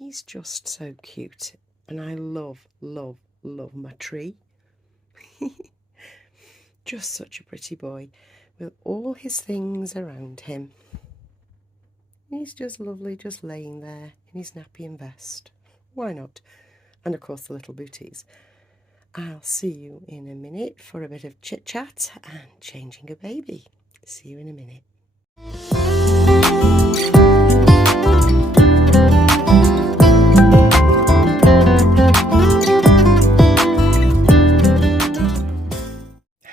He's just so cute, and I love, love, love my tree. Just such a pretty boy with all his things around him. He's just lovely, just laying there in his nappy and vest. Why not? And of course the little booties. I'll see you in a minute for a bit of chit chat and changing a baby. See you in a minute.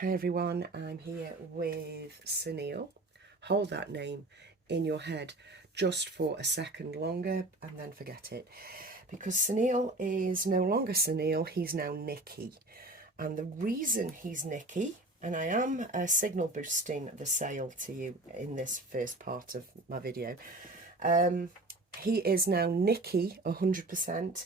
Hi everyone, I'm here with Sunil. Hold that name in your head just for a second longer and then forget it. Because Sunil is no longer Sunil, he's now Nicky. And the reason he's Nicky, and I am signal boosting the sale to you in this first part of my video, he is now Nicky 100%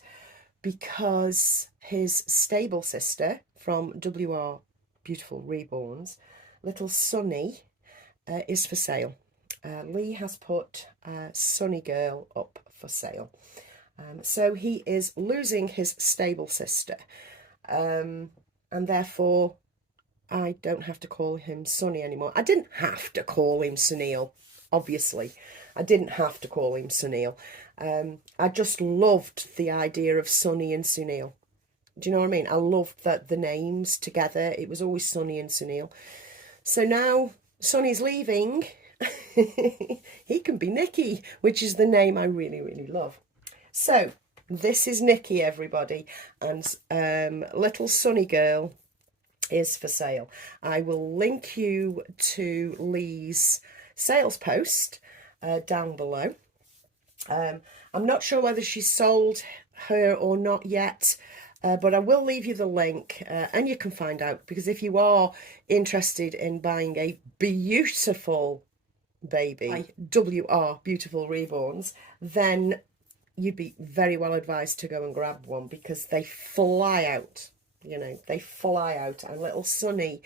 because his stable sister from WR Beautiful Reborns, little Sunny, is for sale. Lee has put Sunny Girl up for sale. So he is losing his stable sister. And therefore I don't have to call him Sunny anymore. I didn't have to call him Sunil, obviously. I didn't have to call him Sunil. I just loved the idea of Sunny and Sunil. Do you know what I mean? I loved that the names together. It was always Sunny and Sunil. So now Sunny's leaving. He can be Nicky, which is the name I really, really love. So this is Nicky, everybody, and little Sunny Girl is for sale. I will link you to Lee's sales post down below. I'm not sure whether she's sold her or not yet. But I will leave you the link and you can find out, because if you are interested in buying a beautiful baby, WR Beautiful Reborns, then you'd be very well advised to go and grab one, because they fly out, you know, they fly out. And little Sunny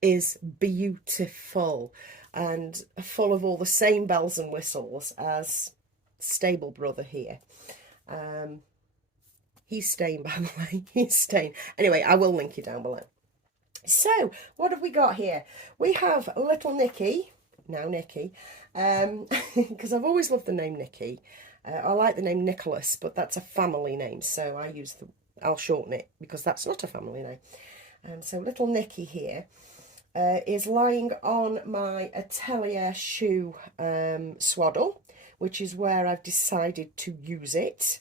is beautiful and full of all the same bells and whistles as stable brother here. He's staying, by the way. He's staying. Anyway, I will link you down below. So, what have we got here? We have little Nicky, now Nicky, because I've always loved the name Nicky. I like the name Nicholas, but that's a family name, so I'll shorten it because that's not a family name. So little Nicky here is lying on my Atelier shoe swaddle, which is where I've decided to use it.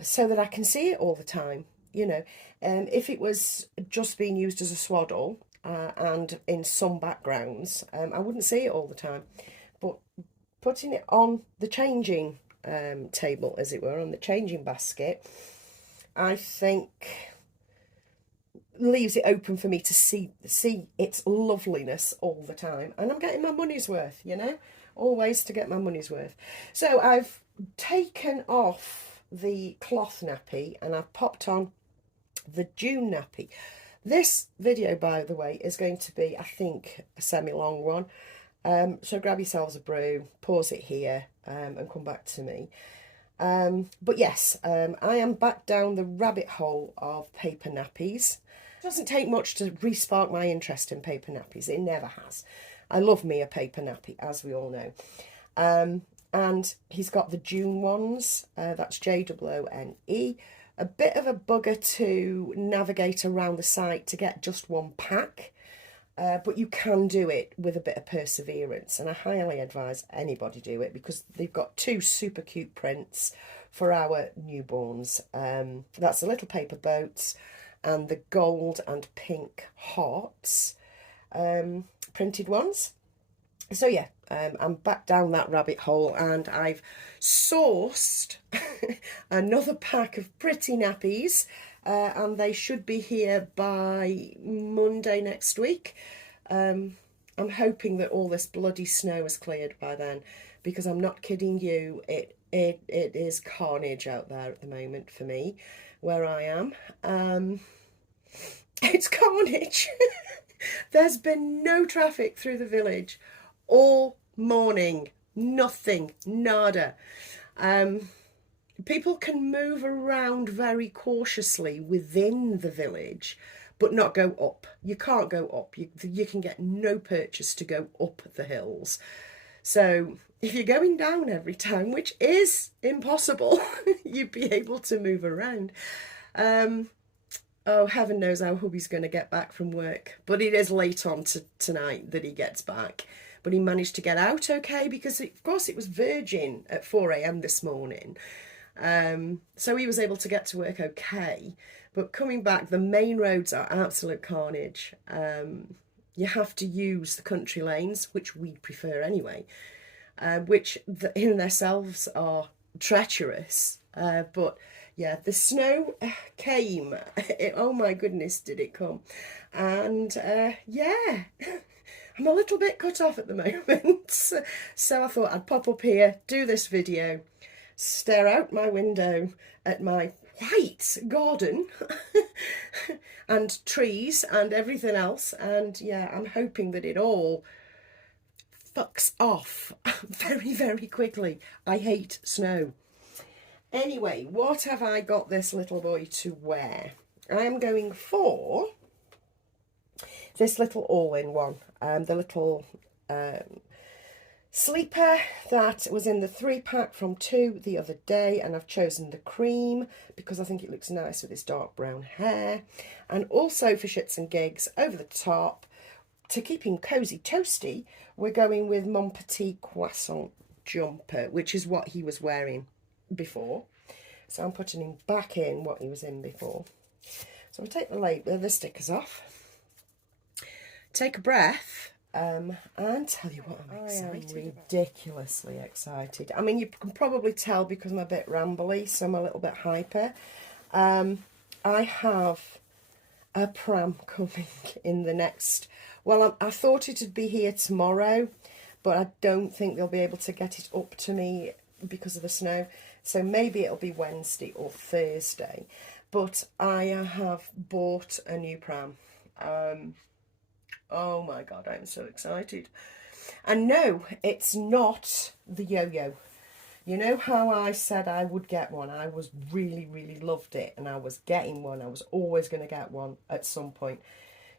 So that I can see it all the time, you know. If it was just being used as a swaddle and in some backgrounds, I wouldn't see it all the time. But putting it on the changing table, as it were, on the changing basket, I think leaves it open for me to see its loveliness all the time. And I'm getting my money's worth, you know, always to get my money's worth. So I've taken off the cloth nappy and I've popped on the June nappy. This video, by the way, is going to be, I think, a semi-long one. So grab yourselves a brew, pause it here and come back to me. But yes, I am back down the rabbit hole of paper nappies. It doesn't take much to re-spark my interest in paper nappies. It never has. I love me a paper nappy, as we all know. And he's got the June ones, that's JWNE. A bit of a bugger to navigate around the site to get just one pack, but you can do it with a bit of perseverance, and I highly advise anybody do it, because they've got two super cute prints for our newborns. That's the little paper boats and the gold and pink hearts printed ones. So yeah, I'm back down that rabbit hole, and I've sourced another pack of pretty nappies, and they should be here by Monday next week. I'm hoping that all this bloody snow has cleared by then, because I'm not kidding you, it is carnage out there at the moment for me, where I am. It's carnage. There's been no traffic through the village all morning, nothing, nada. people can move around very cautiously within the village, but not go up. You can't go up. You can get no purchase to go up the hills. So if you're going down every time, which is impossible, you'd be able to move around. Oh, heaven knows how hubby's going to get back from work. But it is late on tonight that he gets back. But he managed to get out okay because, of course, it was virgin at 4 a.m. this morning. So he was able to get to work okay. But coming back, the main roads are absolute carnage. You have to use the country lanes, which we prefer anyway, which in themselves are treacherous. But yeah, the snow came. Oh my goodness, did it come. And yeah, I'm a little bit cut off at the moment. So I thought I'd pop up here, do this video, stare out my window at my white garden and trees and everything else. And yeah, I'm hoping that it all fucks off very, very quickly. I hate snow. Anyway, what have I got this little boy to wear? I'm going for this little all-in-one, the little sleeper that was in the 3-pack from 2 the other day, and I've chosen the cream because I think it looks nice with his dark brown hair. And also for shits and gigs, over the top, to keep him cosy toasty, we're going with Mon Petit Croissant jumper, which is what he was wearing before. So I'm putting him back in what he was in before. So I'll take the stickers off, take a breath, and tell you what, I'm excited. I am ridiculously excited. I mean, you can probably tell because I'm a bit rambly, so I'm a little bit hyper. I have a pram coming in the next... Well, I thought it'd be here tomorrow, but I don't think they'll be able to get it up to me because of the snow. So maybe it'll be Wednesday or Thursday. But I have bought a new pram. Oh my God, I'm so excited. And no, it's not the yo-yo. You know how I said I would get one? I was really loved it, and I was getting one. I was always going to get one at some point.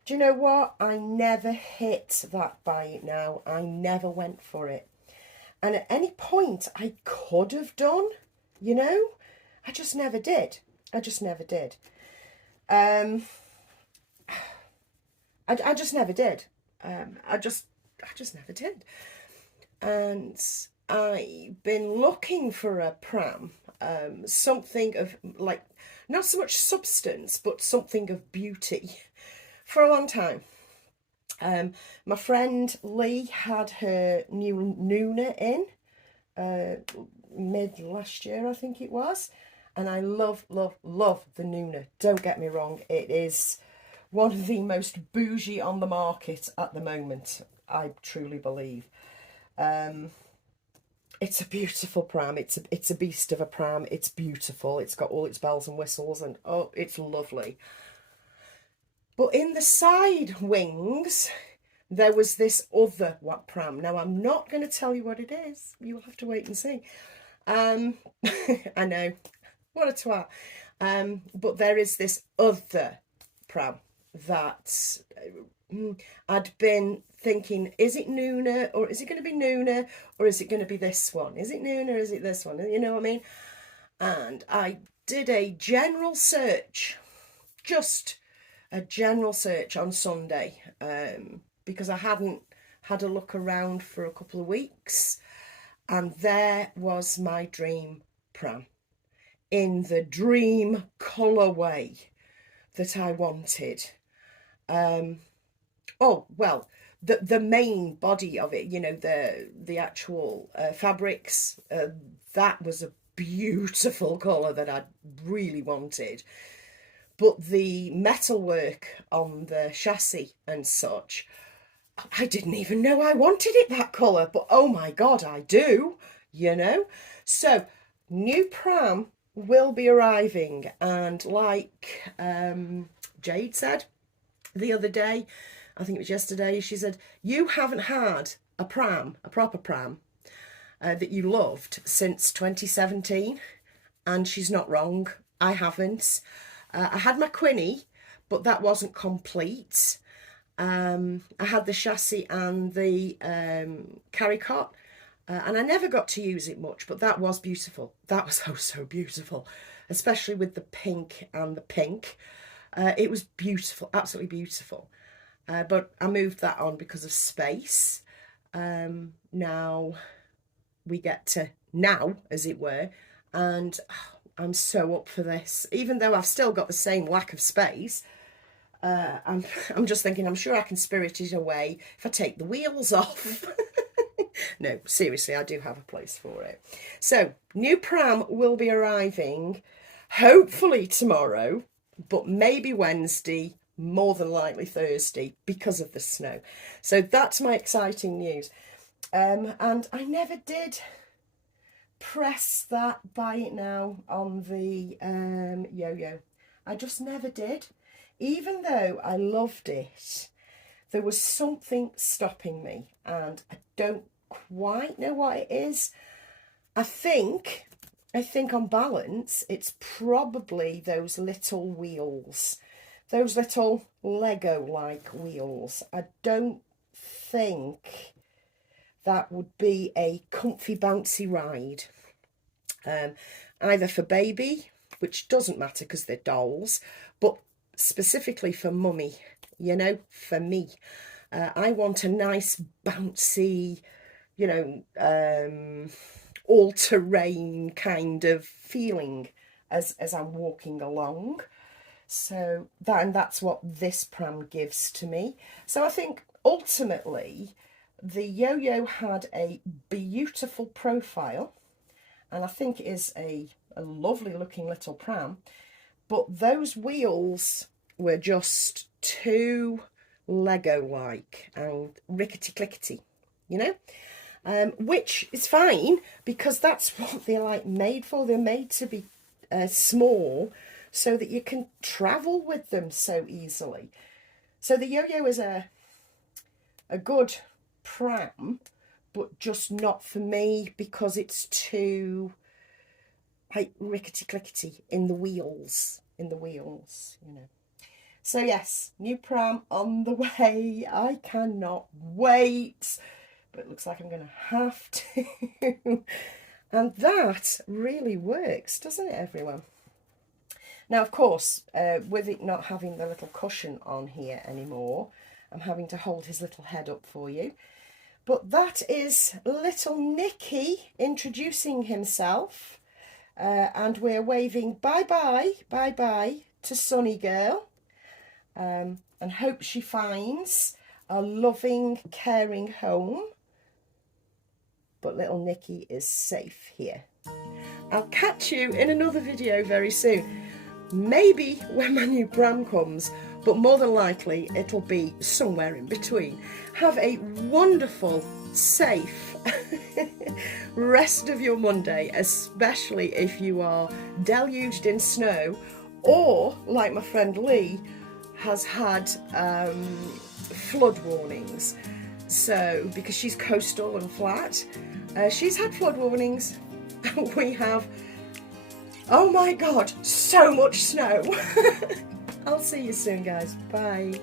Do you know what? I never hit that buy it now. I never went for it. And at any point I could have done, you know, I just never did. I just never did. I just never did. I just never did. And I've been looking for a pram, something of like, not so much substance, but something of beauty for a long time. My friend Lee had her new Nuna in mid last year, I think it was. And I love the Nuna. Don't get me wrong. It is one of the most bougie on the market at the moment, I truly believe. It's a beautiful pram. It's a beast of a pram. It's beautiful. It's got all its bells and whistles, and oh, it's lovely. But in the side wings, there was this other pram. Now, I'm not going to tell you what it is. You'll have to wait and see. I know. What a twat. But there is this other pram that I'd been thinking, is it Nuna, or is it going to be Nuna, or is it going to be this one? Is it Nuna, or is it this one? You know what I mean? And I did a general search, just a general search on Sunday, because I hadn't had a look around for a couple of weeks, and there was my dream pram in the dream colourway that I wanted. Oh, well, the main body of it, you know, the actual fabrics, that was a beautiful colour that I really wanted. But the metalwork on the chassis and such, I didn't even know I wanted it that colour. But oh my God, I do, you know. So, new pram will be arriving. And like Jade said the other day, I think it was yesterday, she said, you haven't had a pram, a proper pram, that you loved since 2017. and she's not wrong. I haven't. I had my Quinny, but that wasn't complete. I had the chassis and the carry cot, and I never got to use it much, but that was beautiful. That was so beautiful, especially with the pink and the pink. It was beautiful, absolutely beautiful. But I moved that on because of space. Now we get to now, as it were, and I'm so up for this. Even though I've still got the same lack of space, I'm just thinking, I'm sure I can spirit it away if I take the wheels off. No, seriously, I do have a place for it. So, new pram will be arriving hopefully tomorrow, but maybe Wednesday, more than likely Thursday, because of the snow. So that's my exciting news. And I never did press that buy it now on the yo-yo. I just never did. Even though I loved it, there was something stopping me, and I don't quite know what it is. I think on balance, it's probably those little wheels, those little Lego-like wheels. I don't think that would be a comfy, bouncy ride. Either for baby, which doesn't matter because they're dolls, but specifically for mummy, you know, for me. I want a nice, bouncy, you know, all-terrain kind of feeling as I'm walking along. So that's what this pram gives to me. So I think ultimately the yo-yo had a beautiful profile, and I think it is a lovely looking little pram, but those wheels were just too Lego-like and rickety-clickety, you know, which is fine because that's what they're like made for. They're made to be small so that you can travel with them so easily. So the yo-yo is a good pram, but just not for me because it's too like rickety-clickety in the wheels, you know. So yes, new pram on the way. I cannot wait, but it looks like I'm going to have to. And that really works, doesn't it, everyone? Now, of course, with it not having the little cushion on here anymore, I'm having to hold his little head up for you. But that is little Nicky introducing himself. And we're waving bye-bye, bye-bye to Sunny Girl. And hope she finds a loving, caring home. But little Nicky is safe here. I'll catch you in another video very soon. Maybe when my new pram comes, but more than likely it'll be somewhere in between. Have a wonderful, safe rest of your Monday, especially if you are deluged in snow or, like my friend Lee, has had flood warnings. So, because she's coastal and flat, she's had flood warnings. We have, oh my God, so much snow. I'll see you soon, guys. Bye.